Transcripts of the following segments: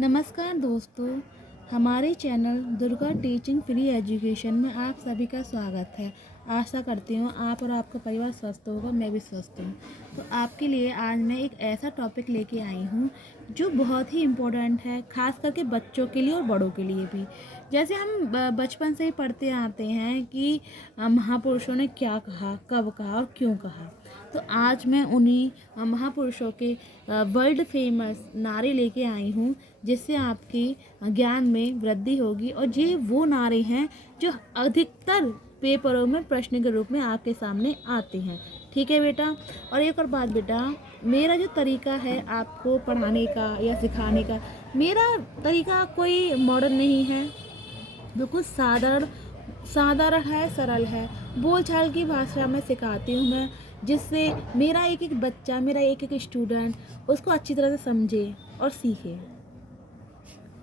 नमस्कार दोस्तों, हमारे channel Durga teaching free education में आप सभी का स्वागत है। आशा करती हूँ आप और आपका परिवार स्वस्थ होगा, मैं भी स्वस्थ हूँ। तो आपके लिए आज मैं एक ऐसा टॉपिक लेके आई हूँ जो बहुत ही इम्पोर्टेंट है, खास करके बच्चों के लिए और बड़ों के लिए भी। जैसे हम बचपन से ही पढ़ते आते हैं कि महापुरुषों ने क्या कहा, कब कहा और क्यों कहा। तो आज मैं उन्हीं महापुरुषों के वर्ल्ड फेमस नारे लेके आई हूँ, जिससे आपकी ज्ञान में वृद्धि होगी। और ये वो नारे हैं जो अधिकतर पेपरों में प्रश्न के रूप में आपके सामने आते हैं। ठीक है बेटा। और एक और बात बेटा, मेरा जो तरीका है आपको पढ़ाने का या सिखाने का, मेरा तरीका कोई मॉडर्न नहीं है, बिल्कुल साधारण है, सरल है। बोलचाल की भाषा में सिखाती हूँ मैं, जिससे मेरा एक एक बच्चा, मेरा एक एक स्टूडेंट उसको अच्छी तरह से समझे और सीखे।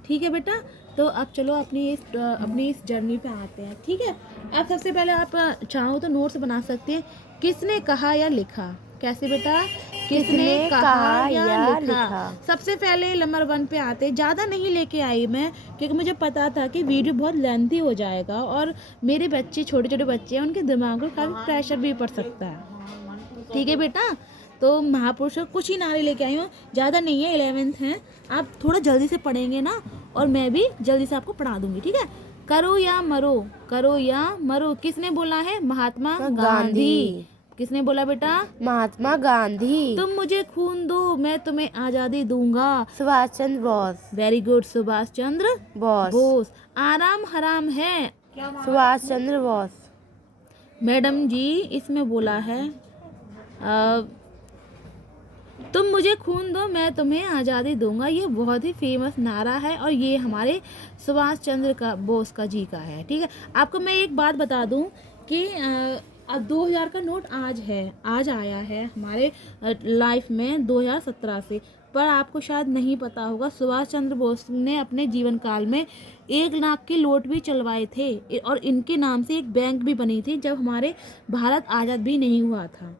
ठीक है बेटा। तो अब चलो अपनी इस जर्नी पे आते हैं। ठीक है। अब सबसे पहले आप चाहो तो नोट्स बना सकते हैं। किसने कहा या लिखा? कैसे बेटा? किसने कहा या लिखा? सबसे पहले नंबर 1 पे आते। ज़्यादा नहीं लेके आई मैं, क्योंकि मुझे पता था कि वीडियो बहुत लेंथी हो जाएगा और मेरे बच्चे छोटे छोटे बच्चे हैं, उनके दिमाग में काफ़ी प्रेशर भी पड़ सकता है। ठीक है बेटा। तो महापुरुषों कुछ ही नारे लेके आई हूँ, ज़्यादा नहीं है, 11th है। आप थोड़ा जल्दी से पढ़ेंगे ना, और मैं भी जल्दी से आपको पढ़ा दूंगी। ठीक है। करो या मरो, करो या मरो, किसने बोला है? महात्मा गांधी। किसने बोला बेटा? महात्मा गांधी। तुम मुझे खून दो, मैं तुम्हें आज़ादी दूंगा। सुभाष चंद्र बोस। Very good, Subhash Chandra Bose. आराम हराम है। सुभाष चंद्र बोस। मैडम जी, इसमें बोला है तुम मुझे खून दो, मैं तुम्हें आज़ादी दूंगा। ये बहुत ही फेमस नारा है और ये हमारे सुभाष चंद्र बोस का जी का है। ठीक है। आपको मैं एक बात बता दूं कि अब 2000 का नोट आज आया है हमारे लाइफ में 2017 से। पर आपको शायद नहीं पता होगा, सुभाष चंद्र बोस ने अपने जीवन काल में 1 लाख के नोट भी चलवाए थे, और इनके नाम से एक बैंक भी बनी थी जब हमारे भारत आज़ाद भी नहीं हुआ था।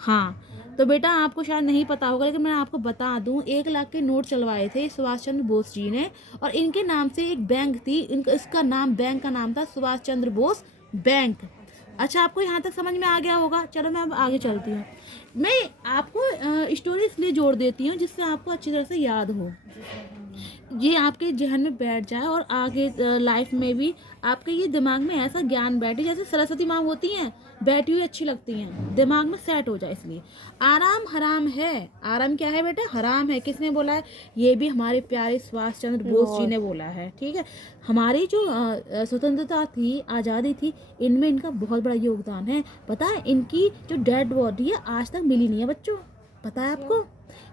हाँ, तो बेटा आपको शायद नहीं पता होगा, लेकिन मैं आपको बता दूं, 1 लाख के नोट चलवाए थे सुभाष चंद्र बोस जी ने, और इनके नाम से एक बैंक थी, इसका नाम, बैंक का नाम था सुभाष चंद्र बोस बैंक। अच्छा, आपको यहाँ तक समझ में आ गया होगा। चलो मैं अब आगे चलती हूँ। मैं आपको स्टोरी इसलिए जोड़ देती हूँ जिससे आपको अच्छी तरह से याद हो, ये आपके जहन में बैठ जाए, और आगे लाइफ में भी आपके ये दिमाग में ऐसा ज्ञान बैठे, जैसे सरस्वती माँ होती हैं, बैठी हुई अच्छी लगती हैं, दिमाग में सेट हो जाए। इसलिए आराम हराम है। आराम क्या है बेटा? हराम है। किसने बोला है? ये भी हमारे प्यारे सुभाष चंद्र बोस जी ने बोला है। ठीक है। हमारी जो स्वतंत्रता थी, आज़ादी थी, इनमें इनका बहुत बड़ा योगदान है। पता है, इनकी जो डेड बॉडी है आज तक मिली नहीं है बच्चों, पता है आपको?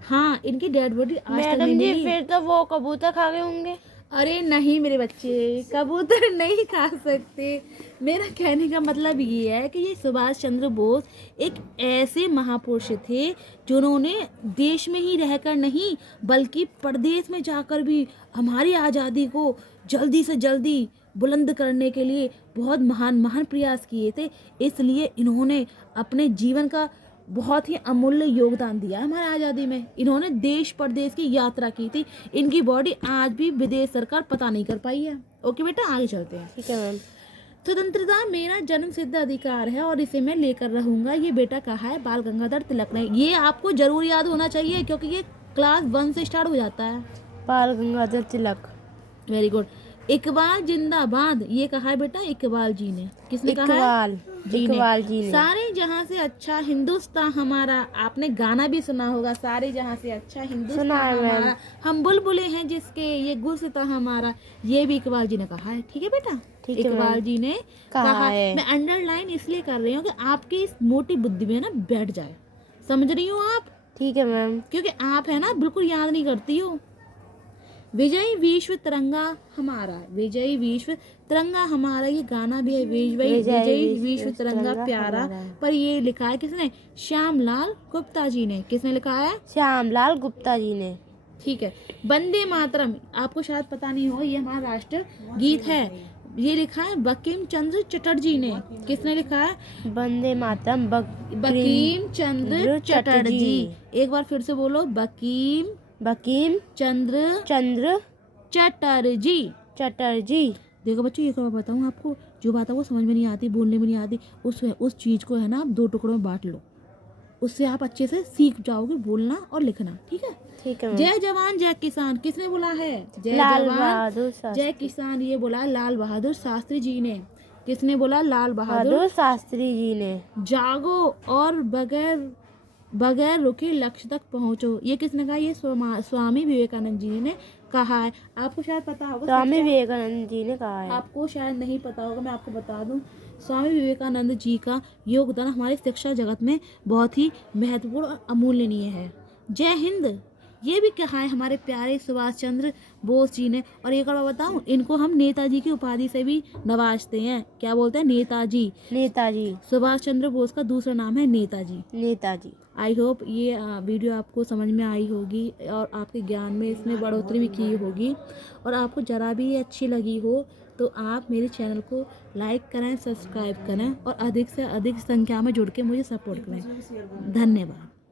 हाँ, इनकी डेड बॉडी आज तक नहीं मैडम जी, मिली। फिर तो वो कबूतर खा गए होंगे। अरे नहीं मेरे बच्चे, कबूतर नहीं खा सकते। मेरा कहने का मतलब ये है कि ये सुभाष चंद्र बोस एक ऐसे महापुरुष थे जिन्होंने देश में ही रहकर नहीं, बल्कि परदेश में जाकर भी हमारी आज़ादी को जल्दी से जल्दी बुलंद करने के लिए बहुत महान प्रयास किए थे। इसलिए इन्होंने अपने जीवन का बहुत ही अमूल्य योगदान दिया हमारी आज़ादी में। इन्होंने देश परदेश की यात्रा की थी। इनकी बॉडी आज भी विदेश सरकार पता नहीं कर पाई है। ओके बेटा, आगे चलते हैं। ठीक है मैम। स्वतंत्रता मेरा जन्म सिद्ध अधिकार है और इसे मैं लेकर रहूंगा, ये बेटा कहा है बाल गंगाधर तिलक ने। ये आपको जरूर याद होना चाहिए, क्योंकि ये क्लास 1 से स्टार्ट हो जाता है। बाल गंगाधर तिलक। Very good. इकबाल जिंदाबाद, ये कहा है बेटा इकबाल जी ने। किसने कहा है? इकबाल जी ने। सारे जहां से अच्छा हिंदुस्तान हमारा, आपने गाना भी सुना होगा, सारे जहां से अच्छा हिंदुस्तान हमारा, हम बुलबुले हैं जिसके, ये गुलसिता हमारा, ये भी इकबाल जी ने कहा है। ठीक है बेटा। इकबाल जी ने कहा है। मैं अंडरलाइन इसलिए कर रही हूँ कि आपकी इस मोटी बुद्धि में ना बैठ जाए। समझ रही हूँ आप? ठीक है मैम। क्योंकि आप है ना बिल्कुल याद नहीं करती हो। विजय विश्व तिरंगा हमारा, विजय विश्व तिरंगा हमारा, ये गाना भी है, विजय विश्व तिरंगा प्यारा। पर ये लिखा है किसने? श्यामलाल गुप्ता जी ने। किसने लिखा है? श्यामलाल गुप्ता जी ने। ठीक है। वंदे मातरम, आपको शायद पता नहीं हो, ये हमारा राष्ट्र गीत है। ये लिखा है बंकिम चंद्र चटर्जी ने। किसने लिखा है? वंदे मातरम बंकिम चंद्र चटर्जी। एक बार फिर से बोलो, बंकिम बंकिम चंद्र चटर्जी। चटर्जी। देखो बच्चों, एक और बताऊँ आपको, जो बात है वो समझ में नहीं आती, बोलने में नहीं आती, उस चीज़ को है ना आप 2 टुकड़ों में बांट लो, उससे आप अच्छे से सीख जाओगे बोलना और लिखना। ठीक है। ठीक है मैम। जय जवान जय किसान किसने बोला है? जय लाल जवान बहादुर जय शास्त्री। किसान ये बोला लाल बहादुर शास्त्री जी ने। किसने बोला? लाल बहादुर शास्त्री जी ने। जागो और बगैर बगैर रुके लक्ष्य तक पहुंचो, ये किसने कहा? ये स्वामी विवेकानंद जी ने कहा है। आपको शायद पता होगा, स्वामी विवेकानंद जी ने कहा है। आपको शायद नहीं पता होगा, मैं आपको बता दूं, स्वामी विवेकानंद जी का योगदान हमारे शिक्षा जगत में बहुत ही महत्वपूर्ण और अमूल्यनीय है। जय हिंद ये भी कहा है हमारे प्यारे सुभाष चंद्र बोस जी ने। और एक और बताऊं, इनको हम नेताजी की उपाधि से भी नवाजते हैं। क्या बोलते हैं? नेताजी। सुभाष चंद्र बोस का दूसरा नाम है नेताजी। आई होप ये वीडियो आपको समझ में आई होगी और आपके ज्ञान में इसने बढ़ोतरी भी की होगी, और आपको ज़रा भी अच्छी लगी हो तो आप मेरे चैनल को लाइक करें, सब्सक्राइब करें और अधिक से अधिक संख्या में जुड़ के मुझे सपोर्ट करें। धन्यवाद।